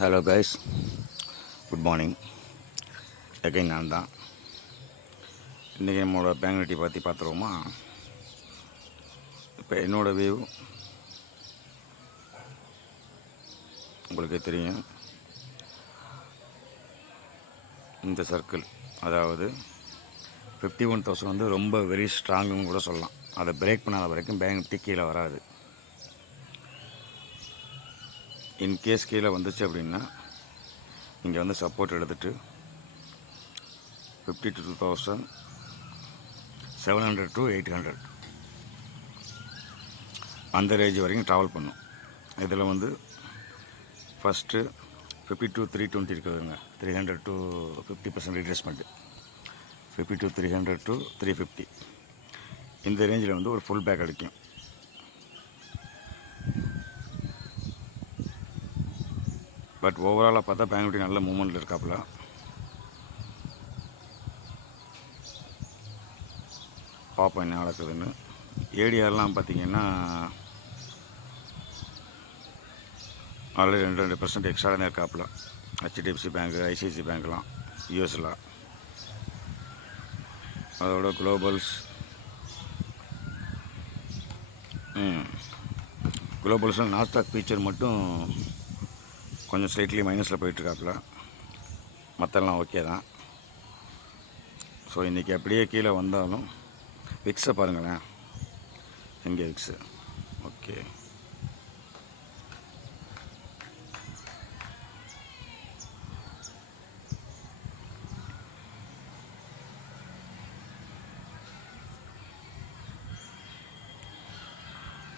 Hello guys good morning again நான் தான். இன்றைக்கி நம்மளோட பேங்க் பற்றி பார்த்துருவோமா? இப்போ என்னோடய வியூ உங்களுக்கு தெரியும். இந்த சர்க்கிள் அதாவது ஃபிஃப்டி ஒன் தௌசண்ட் வந்து ரொம்ப வெரி ஸ்ட்ராங்குன்னு கூட சொல்லலாம். அதை பிரேக் பண்ணாத வரைக்கும் பேங்க் நிஃப்டி கீழே வராது. இன்கேஸ் கீழே வந்துச்சு அப்படின்னா இங்கே வந்து சப்போர்ட் எடுத்துகிட்டு fifty to two thousand seven hundred to eight hundred அந்த ரேஞ்ச் வரைக்கும் ட்ராவல் பண்ணும். இதில் வந்து first fifty two three twenty இருக்குதுங்க. Three hundred to fifty percent retracement fifty two three hundred to three fifty இந்த ரேஞ்சில் வந்து ஒரு ஃபுல் பேக் அடிக்கும். பட் ஓவராலாக பார்த்தா பேங்க் நிஃப்டி நல்ல மூமெண்ட்டில் இருக்காப்புல. பார்ப்போம் என்ன நடக்குதுன்னு. ஏடிஆர்லாம் பார்த்தீங்கன்னா ஆல்ரெடி ரெண்டு ரெண்டு பர்சன்ட் எக்ஸ்ட்ரா இருக்காப்புல. ஹெச்டிஎஃப்சி பேங்க்கு ஐசிஐசி பேங்க்லாம் யூஎஸில் அதோட குளோபல்ஸ் ம். குளோபல்ஸில் நாஸ்டாக் ஃபீச்சர் மட்டும் கொஞ்சம் ஸ்லைட்லி மைனஸில் போயிட்டுருக்காப்புல. மற்றெல்லாம் ஓகே தான். ஸோ இன்றைக்கி அப்படியே கீழே வந்தாலும் விக்ஸை பாருங்களேன். எங்கே விக்ஸு ஓகே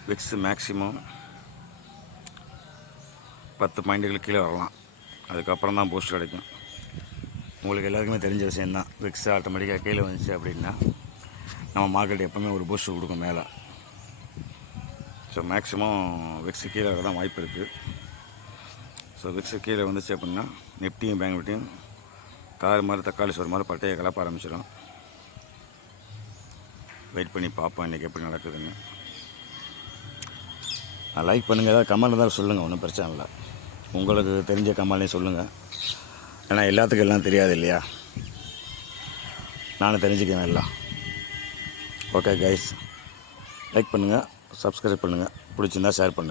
விக்ஸ் மேக்ஸிமம் பத்து பாயிண்ட்டுகளுக்கு கீழே வரலாம். அதுக்கப்புறம் தான் பூஸ்ட் கிடைக்கும். உங்களுக்கு எல்லாருக்குமே தெரிஞ்ச விஷயந்தான் விக்ஸ் ஆட்டோமேட்டிக்காக கீழே வந்துச்சு அப்படின்னா நம்ம மார்க்கெட் எப்போவுமே ஒரு பூஸ்ட் கொடுக்கும் மேலே. ஸோ மேக்ஸிமம் விக்ஸ் கீழே வர தான் வாய்ப்பு இருக்குது ஸோ விக்ஸ் கீழே வந்துச்சு அப்படின்னா நிஃப்டியும் பேங்க் நிஃப்டியும் கார் மாதிரி தக்காளி சோறு மாதிரி பட்டையை கலப்ப ஆரம்பிச்சிடும். வெயிட் பண்ணி பார்ப்போம் இன்றைக்கி எப்படி நடக்குதுன்னு. லைக் பண்ணுங்கள் ஏதாவது கமெண்ட் தான் சொல்லுங்கள் ஒன்றும் பிரச்சனை இல்லை. உங்களுக்கு தெரிஞ்ச கம்பெனி சொல்லுங்கள் ஏன்னா எல்லாத்துக்கும் எல்லாம் தெரியாது இல்லையா? நானும் தெரிஞ்சுக்குவேன் எல்லாம். ஓகே கைஸ் லைக் பண்ணுங்கள் சப்ஸ்கிரைப் பண்ணுங்கள் பிடிச்சிருந்தா ஷேர் பண்ணுங்கள்